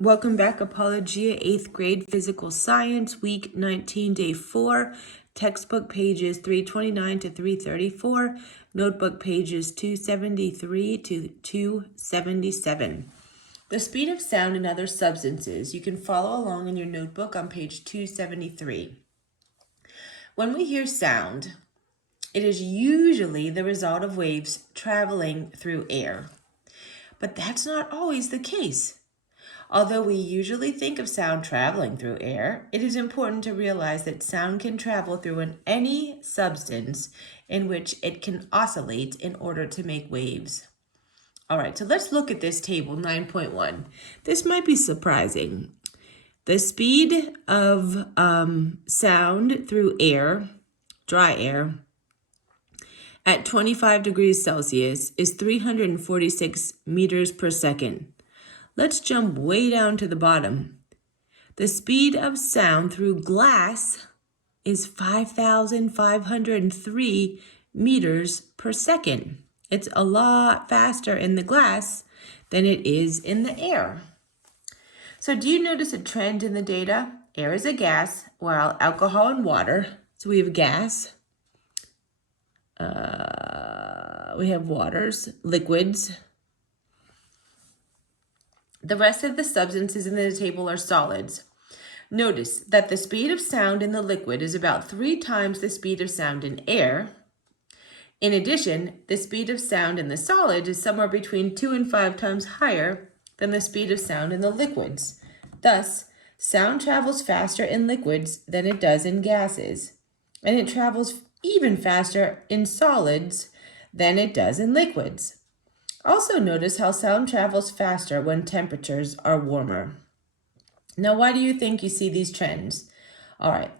Welcome back, Apologia, 8th grade physical science, week 19, day 4, textbook pages 329 to 334, notebook pages 273 to 277. The speed of sound and other substances. You can follow along in your notebook on page 273. When we hear sound, it is usually the result of waves traveling through air. But that's not always the case. Although we usually think of sound traveling through air, it is important to realize that sound can travel through any substance in which it can oscillate in order to make waves. All right, so let's look at this table, 9.1. This might be surprising. The speed of sound through air, dry air, at 25 degrees Celsius is 346 meters per second. Let's jump way down to the bottom. The speed of sound through glass is 5,503 meters per second. It's a lot faster in the glass than it is in the air. So do you notice a trend in the data? Air is a gas, while alcohol and water. So we have gas. We have waters, liquids. The rest of the substances in the table are solids. Notice that the speed of sound in the liquid is about 3 times the speed of sound in air. In addition, the speed of sound in the solid is somewhere between 2 and 5 times higher than the speed of sound in the liquids. Thus, sound travels faster in liquids than it does in gases, and it travels even faster in solids than it does in liquids. Also notice how sound travels faster when temperatures are warmer. Now, why do you think you see these trends? All right,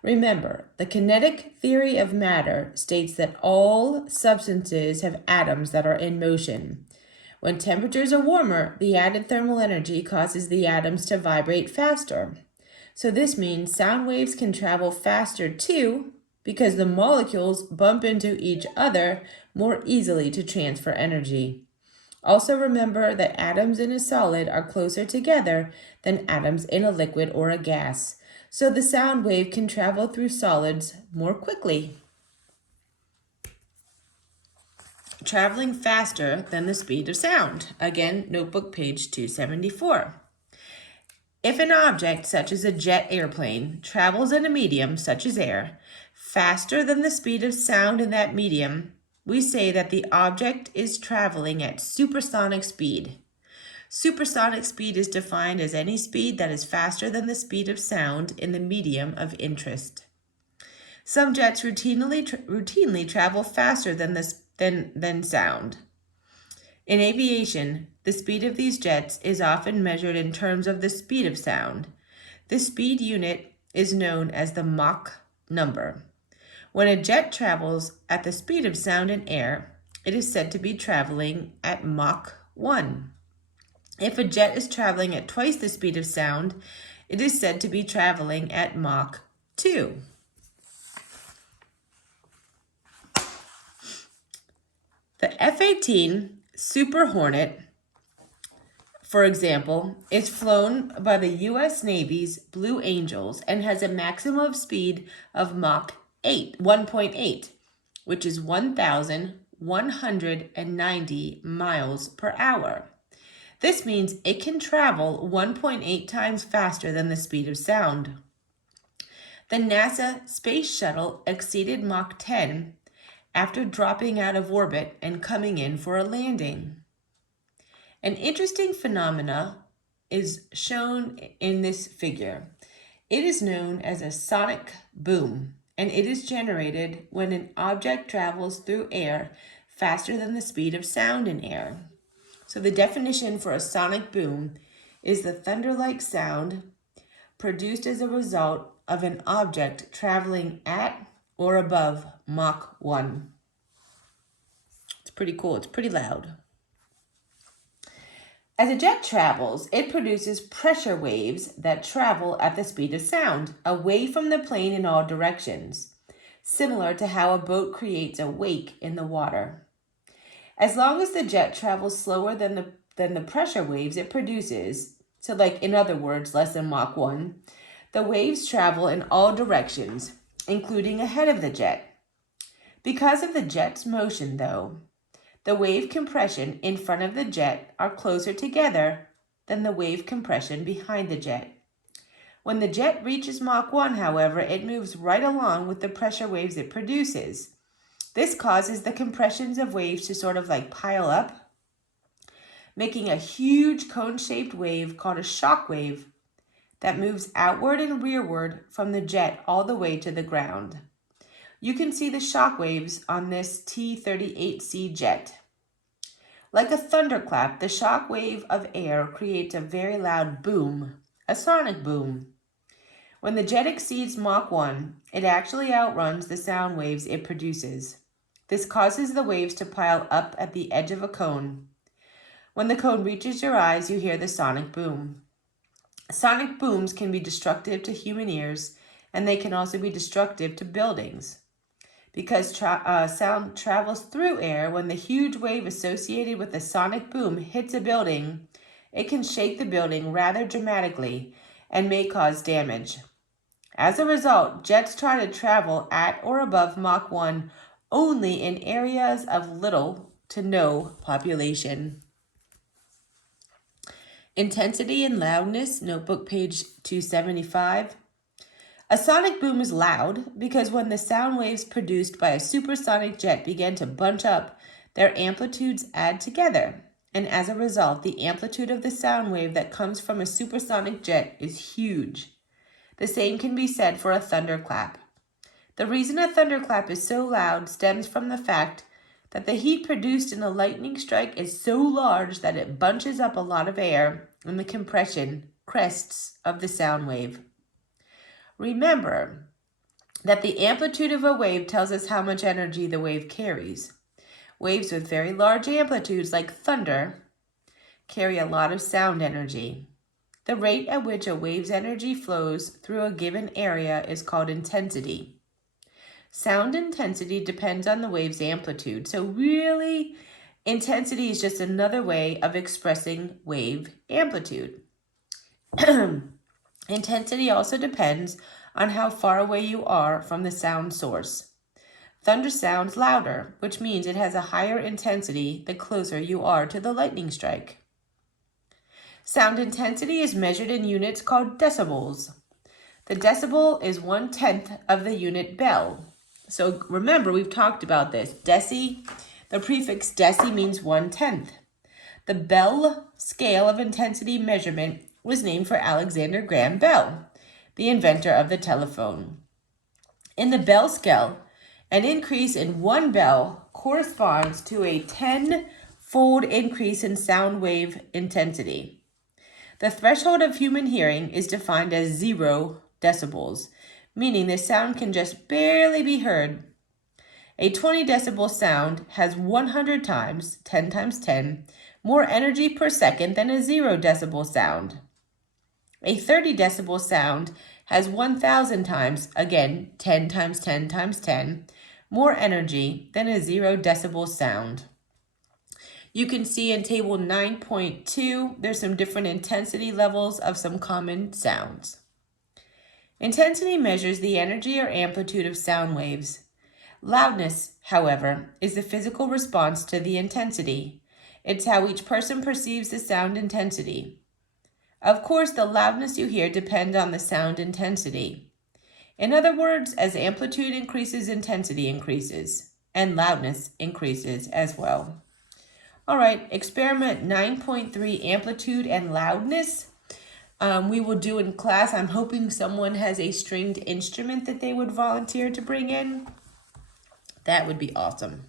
remember, the kinetic theory of matter states that all substances have atoms that are in motion. When temperatures are warmer, the added thermal energy causes the atoms to vibrate faster. So this means sound waves can travel faster too, because the molecules bump into each other more easily to transfer energy. Also remember that atoms in a solid are closer together than atoms in a liquid or a gas, so the sound wave can travel through solids more quickly, traveling faster than the speed of sound. Again, notebook page 274. If an object, such as a jet airplane, travels in a medium, such as air, faster than the speed of sound in that medium, we say that the object is traveling at supersonic speed. Supersonic speed is defined as any speed that is faster than the speed of sound in the medium of interest. Some jets routinely travel faster than sound. In aviation, the speed of these jets is often measured in terms of the speed of sound. The speed unit is known as the Mach number. When a jet travels at the speed of sound in air, it is said to be traveling at Mach 1. If a jet is traveling at twice the speed of sound, it is said to be traveling at Mach 2. The F-18 Super Hornet, for example, is flown by the U.S. Navy's Blue Angels and has a maximum speed of Mach 1.8, which is 1,190 miles per hour. This means it can travel 1.8 times faster than the speed of sound. The NASA Space Shuttle exceeded Mach 10 after dropping out of orbit and coming in for a landing. An interesting phenomena is shown in this figure. It is known as a sonic boom, and it is generated when an object travels through air faster than the speed of sound in air. So the definition for a sonic boom is the thunder-like sound produced as a result of an object traveling at or above Mach 1. It's pretty cool. It's pretty loud. As a jet travels, it produces pressure waves that travel at the speed of sound, away from the plane in all directions, similar to how a boat creates a wake in the water. As long as the jet travels slower than the pressure waves it produces, so like in other words, less than Mach 1, the waves travel in all directions, including ahead of the jet. Because of the jet's motion, though, the wave compression in front of the jet are closer together than the wave compression behind the jet. When the jet reaches Mach 1, however, it moves right along with the pressure waves it produces. This causes the compressions of waves to sort of like pile up, making a huge cone-shaped wave called a shock wave that moves outward and rearward from the jet all the way to the ground. You can see the shock waves on this T-38C jet. Like a thunderclap, the shock wave of air creates a very loud boom, a sonic boom. When the jet exceeds Mach 1, it actually outruns the sound waves it produces. This causes the waves to pile up at the edge of a cone. When the cone reaches your eyes, you hear the sonic boom. Sonic booms can be destructive to human ears, and they can also be destructive to buildings. Because sound travels through air, when the huge wave associated with the sonic boom hits a building, it can shake the building rather dramatically and may cause damage. As a result, jets try to travel at or above Mach 1 only in areas of little to no population. Intensity and loudness, notebook page 275. A sonic boom is loud because when the sound waves produced by a supersonic jet begin to bunch up, their amplitudes add together. And as a result, the amplitude of the sound wave that comes from a supersonic jet is huge. The same can be said for a thunderclap. The reason a thunderclap is so loud stems from the fact that the heat produced in a lightning strike is so large that it bunches up a lot of air in the compression crests of the sound wave. Remember that the amplitude of a wave tells us how much energy the wave carries. Waves with very large amplitudes, like thunder, carry a lot of sound energy. The rate at which a wave's energy flows through a given area is called intensity. Sound intensity depends on the wave's amplitude. So really, intensity is just another way of expressing wave amplitude. Intensity also depends on how far away you are from the sound source. Thunder sounds louder, which means it has a higher intensity the closer you are to the lightning strike. Sound intensity is measured in units called decibels. The decibel is 1/10 of the unit bell. So remember, we've talked about this. The prefix deci means 1/10. The Bell scale of intensity measurement was named for Alexander Graham Bell, the inventor of the telephone. In the Bell scale, an increase in 1 bell corresponds to a 10-fold increase in sound wave intensity. The threshold of human hearing is defined as 0 decibels, meaning the sound can just barely be heard. A 20 decibel sound has 100 times, 10 times 10, more energy per second than a 0 decibel sound. A 30 decibel sound has 1,000 times, again, 10 times 10 times 10, more energy than a 0 decibel sound. You can see in table 9.2, there's some different intensity levels of some common sounds. Intensity measures the energy or amplitude of sound waves. Loudness, however, is the physical response to the intensity. It's how each person perceives the sound intensity. Of course, the loudness you hear depends on the sound intensity. In other words, as amplitude increases, intensity increases, and loudness increases as well. All right, experiment 9.3, amplitude and loudness. We will do in class. I'm hoping someone has a stringed instrument that they would volunteer to bring in. That would be awesome.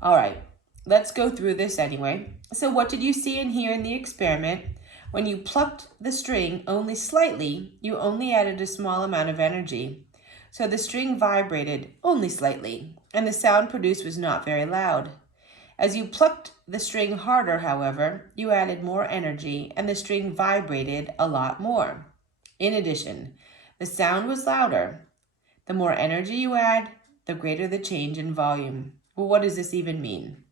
All right, let's go through this anyway. So what did you see and hear in the experiment? When you plucked the string only slightly, you only added a small amount of energy. So the string vibrated only slightly, and the sound produced was not very loud. As you plucked the string harder, however, you added more energy, and the string vibrated a lot more. In addition, the sound was louder. The more energy you add, the greater the change in volume. Well, what does this even mean?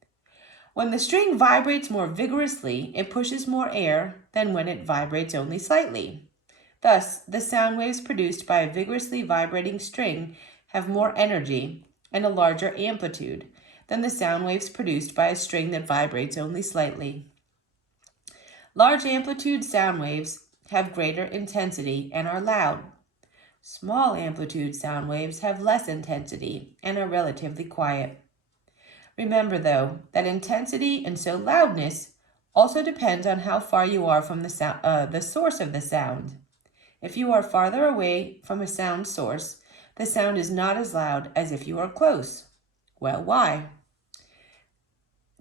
When the string vibrates more vigorously, it pushes more air than when it vibrates only slightly. Thus, the sound waves produced by a vigorously vibrating string have more energy and a larger amplitude than the sound waves produced by a string that vibrates only slightly. Large amplitude sound waves have greater intensity and are loud. Small amplitude sound waves have less intensity and are relatively quiet. Remember, though, that intensity and so loudness also depends on how far you are from the source of the sound. If you are farther away from a sound source, the sound is not as loud as if you are close. Well, why?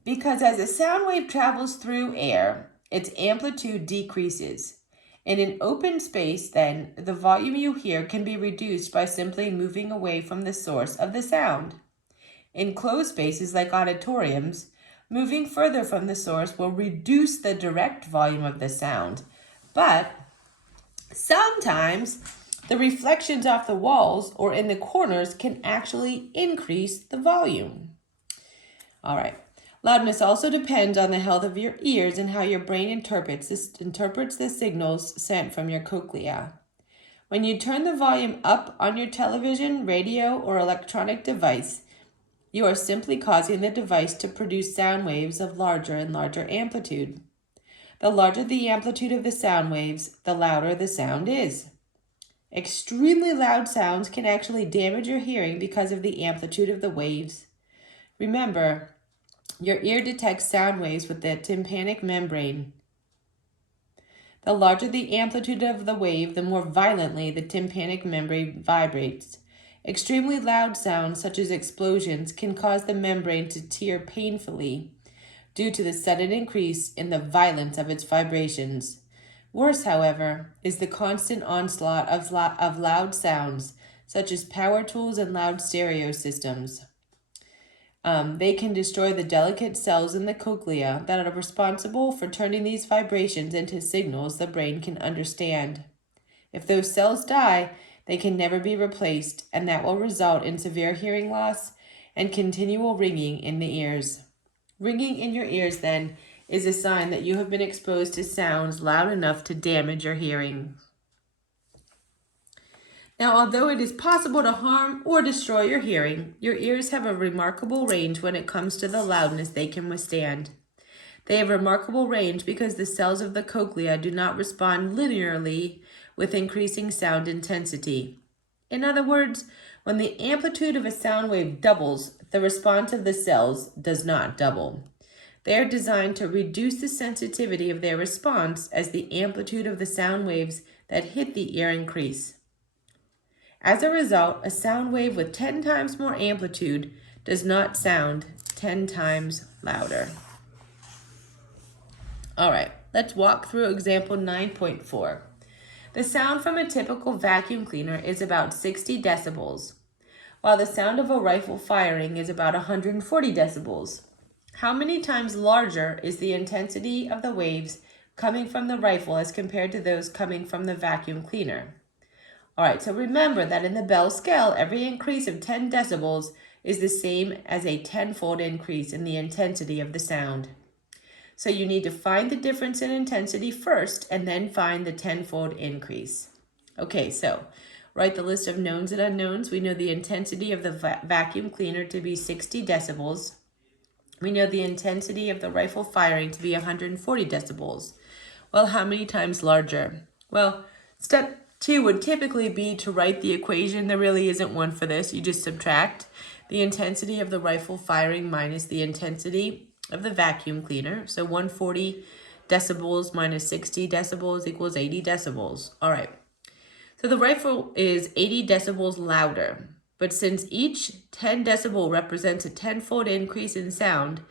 Because as a sound wave travels through air, its amplitude decreases. In an open space, then, the volume you hear can be reduced by simply moving away from the source of the sound. In closed spaces like auditoriums, moving further from the source will reduce the direct volume of the sound. But sometimes the reflections off the walls or in the corners can actually increase the volume. All right. Loudness also depends on the health of your ears and how your brain interprets the signals sent from your cochlea. When you turn the volume up on your television, radio, or electronic device, you are simply causing the device to produce sound waves of larger and larger amplitude. The larger the amplitude of the sound waves, the louder the sound is. Extremely loud sounds can actually damage your hearing because of the amplitude of the waves. Remember, your ear detects sound waves with the tympanic membrane. The larger the amplitude of the wave, the more violently the tympanic membrane vibrates. Extremely loud sounds, such as explosions, can cause the membrane to tear painfully due to the sudden increase in the violence of its vibrations. Worse, however, is the constant onslaught of loud sounds, such as power tools and loud stereo systems. They can destroy the delicate cells in the cochlea that are responsible for turning these vibrations into signals the brain can understand. If those cells die, they can never be replaced, and that will result in severe hearing loss and continual ringing in the ears. Ringing in your ears, then, is a sign that you have been exposed to sounds loud enough to damage your hearing. Now, although it is possible to harm or destroy your hearing, your ears have a remarkable range when it comes to the loudness they can withstand. They have remarkable range because the cells of the cochlea do not respond linearly with increasing sound intensity. In other words, when the amplitude of a sound wave doubles, the response of the cells does not double. They are designed to reduce the sensitivity of their response as the amplitude of the sound waves that hit the ear increase. As a result, a sound wave with 10 times more amplitude does not sound 10 times louder. All right, let's walk through example 9.4. The sound from a typical vacuum cleaner is about 60 decibels, while the sound of a rifle firing is about 140 decibels. How many times larger is the intensity of the waves coming from the rifle as compared to those coming from the vacuum cleaner? All right, so remember that in the Bell scale, every increase of 10 decibels is the same as a 10-fold increase in the intensity of the sound. So you need to find the difference in intensity first and then find the 10-fold increase. Okay, so write the list of knowns and unknowns. We know the intensity of the vacuum cleaner to be 60 decibels. We know the intensity of the rifle firing to be 140 decibels. Well, how many times larger? Well, step 2 would typically be to write the equation. There really isn't one for this. You just subtract the intensity of the rifle firing minus the intensity of the vacuum cleaner. So 140 decibels minus 60 decibels equals 80 decibels. All right. So the rifle is 80 decibels louder. But since each 10 decibel represents a 10-fold increase in sound,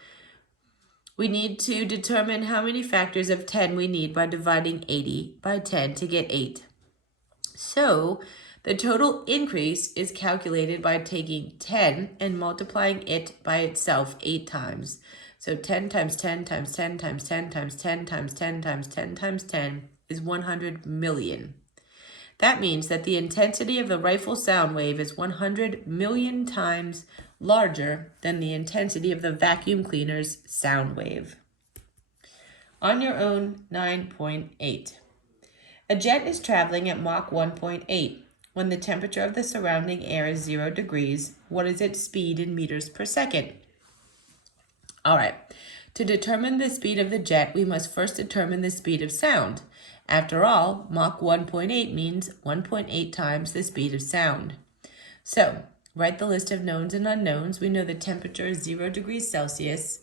we need to determine how many factors of 10 we need by dividing 80 by 10 to get 8. So the total increase is calculated by taking 10 and multiplying it by itself 8 times. So 10 times 10 times 10 times 10 times 10 times 10 times 10 times 10 is 100 million. That means that the intensity of the rifle sound wave is 100 million times larger than the intensity of the vacuum cleaner's sound wave. On your own 9.8. A jet is traveling at Mach 1.8. When the temperature of the surrounding air is 0 degrees, what is its speed in meters per second? All right, to determine the speed of the jet, we must first determine the speed of sound. After all, Mach 1.8 means 1.8 times the speed of sound. So, write the list of knowns and unknowns. We know the temperature is 0 degrees Celsius.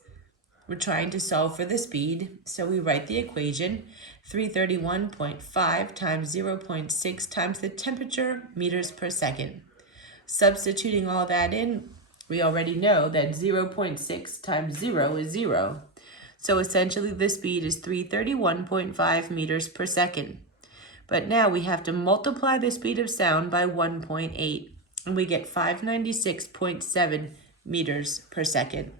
We're trying to solve for the speed, so we write the equation, 331.5 times 0.6 times the temperature meters per second. Substituting all that in, we already know that 0.6 times 0 is 0. So essentially the speed is 331.5 meters per second. But now we have to multiply the speed of sound by 1.8, and we get 596.7 meters per second.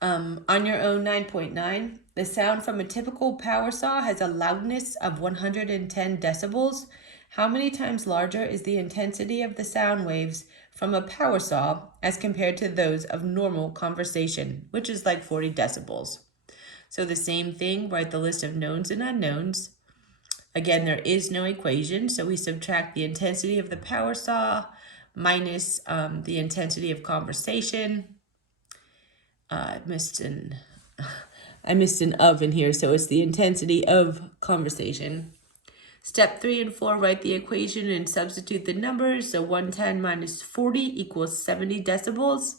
On your own 9.9, the sound from a typical power saw has a loudness of 110 decibels. How many times larger is the intensity of the sound waves from a power saw as compared to those of normal conversation, which is like 40 decibels? So the same thing, write the list of knowns and unknowns. Again, there is no equation, so we subtract the intensity of the power saw minus the intensity of conversation. I missed an of in here, so it's the intensity of conversation. Step 3 and 4, write the equation and substitute the numbers. So 110 minus 40 equals 70 decibels.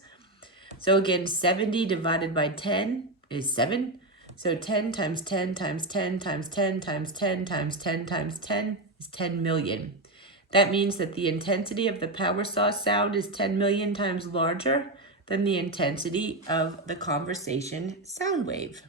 So again, 70 divided by 10 is 7. So 10 times 10 times 10 times 10 times 10 times 10 times 10 is 10 million. That means that the intensity of the power saw sound is 10 million times larger than the intensity of the conversation sound wave.